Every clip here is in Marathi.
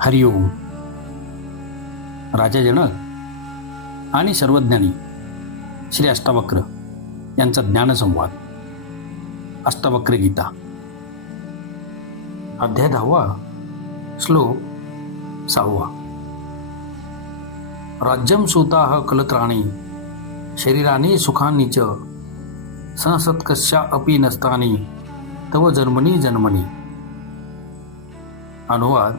हरिओम राजा जनक आणि सर्वज्ञानी श्री अष्टावक्र यांचा ज्ञानसंवाद. अष्टावक्र गीता. अध्याय दहावा श्लोक सहावा. राज्यम सुता कलत्राणी शरीराने सुखांनी च संसत्कस्या अपि नसतानी तव जन्मनी जन्मनी अनुवाद.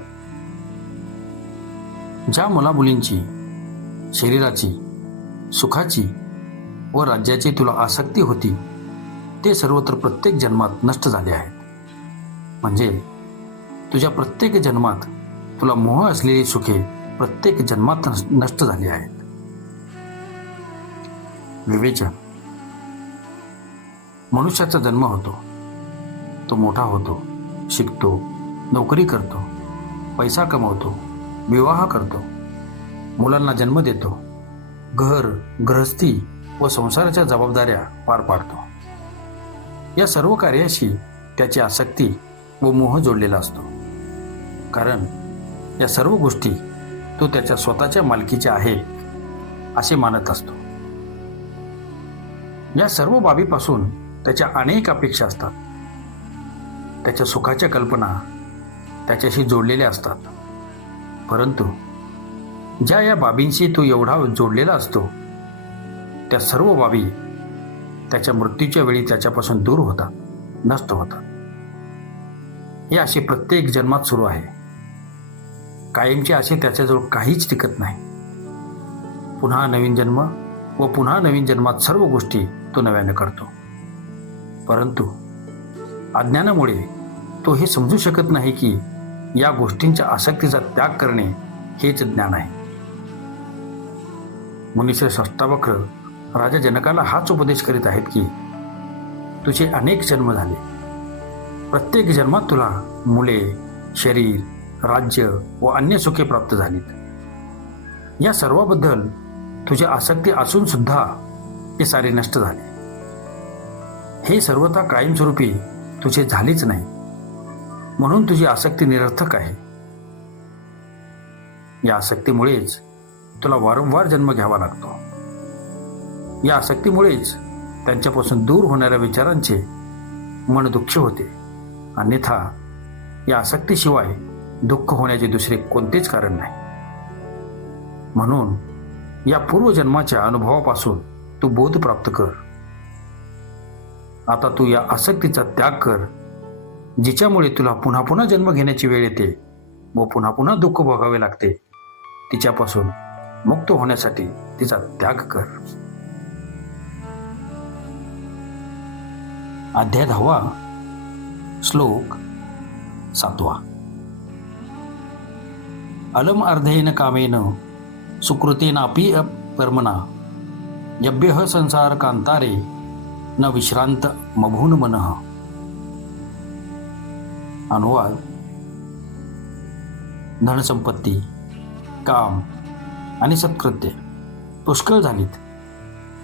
ज्या मुलामुलींची शरीराची सुखाची व राज्याची तुला आसक्ती होती ते सर्वत्र प्रत्येक जन्मात नष्ट झाले आहेत. म्हणजे तुझ्या प्रत्येक जन्मात तुला मोह असलेली सुखे प्रत्येक जन्मात नष्ट झाली आहेत. विवेचन. मनुष्याचा जन्म होतो. तो मोठा होतो शिकतो नोकरी करतो पैसा कमवतो विवाह करतो मुलांना जन्म देतो घर गृहस्थी व संसाराच्या जबाबदाऱ्या पार पाडतो. या सर्व कार्याशी त्याची आसक्ती व मोह जोडलेला असतो. कारण या सर्व गोष्टी तो त्याच्या स्वतःच्या मालकीच्या आहे असे मानत असतो. या सर्व बाबीपासून त्याच्या अनेक अपेक्षा असतात. त्याच्या सुखाच्या कल्पना त्याच्याशी जोडलेल्या असतात. परंतु ज्या या बाबींशी तो एवढा जोडलेला असतो त्या सर्व बाबी त्याच्या मृत्यूच्या वेळी त्याच्यापासून दूर होतात नष्ट होतात हे असे प्रत्येक जन्मात सुरू आहे. कायमचे असे त्याच्याजवळ काहीच टिकत नाही. पुन्हा नवीन जन्म व पुन्हा नवीन जन्मात सर्व गोष्टी तो नव्याने करतो. परंतु अज्ञानामुळे तो हे समजू शकत नाही की या गोष्टींच्या आसक्तीचा त्याग करणे हेच ज्ञान आहे. मुनिश्रेष्ठ सष्टावक्र राजा जनकाला हाच उपदेश करीत आहेत की तुझे अनेक जन्म झाले. प्रत्येक जन्मात तुला मुले शरीर राज्य व अन्य सुखे प्राप्त झालीत. या सर्वाबद्दल तुझी आसक्ती असून सुद्धा ते सारे नष्ट झाले. हे सर्वथा कायमस्वरूपी तुझे झालेच नाही. म्हणून तुझी आसक्ती निरर्थक आहे. या आसक्तीमुळेच तुला वारंवार जन्म घ्यावा लागतो. या आसक्तीमुळेच त्यांच्यापासून दूर होणाऱ्या विचारांचे मन दुःखी होते. अन्यथा या आसक्तीशिवाय दुःख होण्याचे दुसरे कोणतेच कारण नाही. म्हणून या पूर्वजन्माच्या अनुभवापासून तू बोध प्राप्त कर. आता तू या आसक्तीचा त्याग कर. जिच्यामुळे तुला पुन्हा पुन्हा जन्म घेण्याची वेळ येते व पुन्हा पुन्हा दुःख भोगावे लागते. तिच्यापासून मुक्त होण्यासाठी तिचा त्याग कर. अध्याय दहावा श्लोक सातवा. अलम अर्धेन कामेन सुकृतेनापि कर्मणा यभ्य संसार कांतारे न विश्रांत मभून मनः। अनुवाद. धनसंपत्ती काम आणि सत्कृत्य. पुष्कळ झालीत.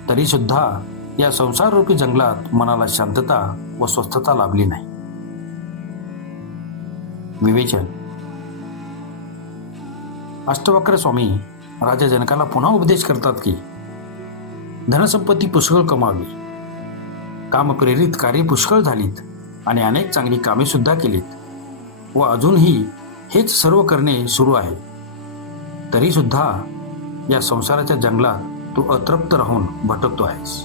तरीसुद्धा या संसाररूपी जंगलात मनाला शांतता व स्वस्थता लाभली नाही. विवेचन. अष्टवक्र स्वामी राजा जनकाला पुन्हा उपदेश करतात की धनसंपत्ती पुष्कळ कमावी. कामप्रेरित कार्य पुष्कळ झालीत. आणि अनेक चांगली कामे सुद्धा केलीत. व अजूनही हेच सर्व करणे सुरू आहे तरी सुद्धा या संसाराच्या जंगलात तू अतृप्त राहून भटकतो आहेस.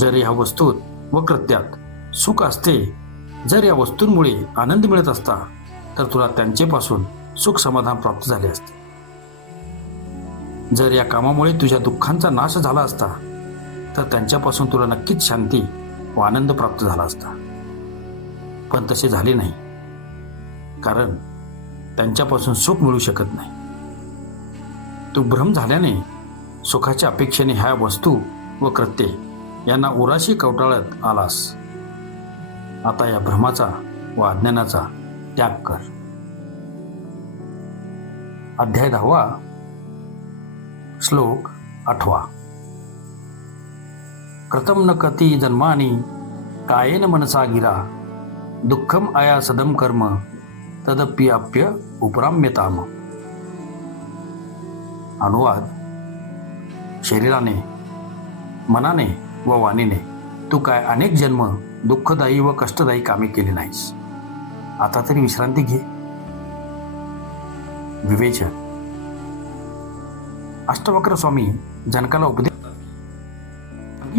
जर या वस्तूत व कृत्यात सुख असते जर या वस्तूंमुळे आनंद मिळत असता तर तुला त्यांचेपासून सुख समाधान प्राप्त झाले असते. जर या कामामुळे तुझ्या दुःखांचा नाश झाला असता तर त्यांच्यापासून तुला नक्कीच शांती व आनंद प्राप्त झाला असता. पण तसे झाले नाही. कारण त्यांच्यापासून सुख मिळू शकत नाही. तू भ्रम झाल्याने सुखाच्या अपेक्षेने ह्या वस्तू व कृत्ये यांना उराशी कवटाळत आलास. आता या भ्रमाचा व अज्ञानाचा त्याग कर. अध्याय दहावा श्लोक आठवा. कृतम न कती जन्मानी कायेन मनसा गिरा दुःखम आया सदम कर्म तदप्याप्य उपराम्यताम अनुवाद शरीराने मनाने व वाणीने तू काय अनेक जन्म दुःखदायी व कष्टदायी कामे केली नाहीस. आता तरी विश्रांती घे. विवेचन. अष्टवक्र स्वामी जनकाला उपदेश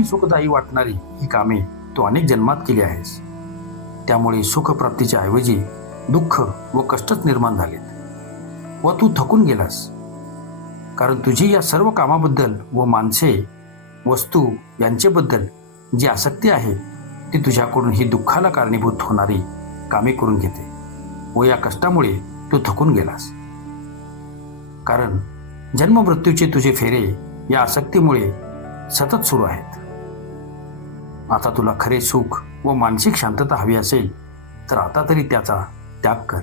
सुखदायी वाटणारी ही कामे तू अनेक जन्मात केली आहेस. त्यामुळे सुखप्राप्तीच्या ऐवजी दुःख व कष्टच निर्माण झालेत. व तू थकून गेलास. कारण तुझी या सर्व कामाबद्दल व माणसे वस्तू यांचेबद्दल जी आसक्ती आहे ती तुझ्याकडून ही दुःखाला कारणीभूत होणारी कामे करून घेते व या कष्टामुळे तू थकून गेलास. कारण जन्ममृत्यूचे तुझे फेरे या आसक्तीमुळे सतत सुरू आहेत. आता तुला खरे सुख व मानसिक शांतता हवी असेल तर आता तरी त्याचा त्याग कर.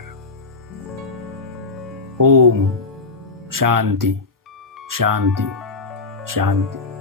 ओम शांती शांती शांती.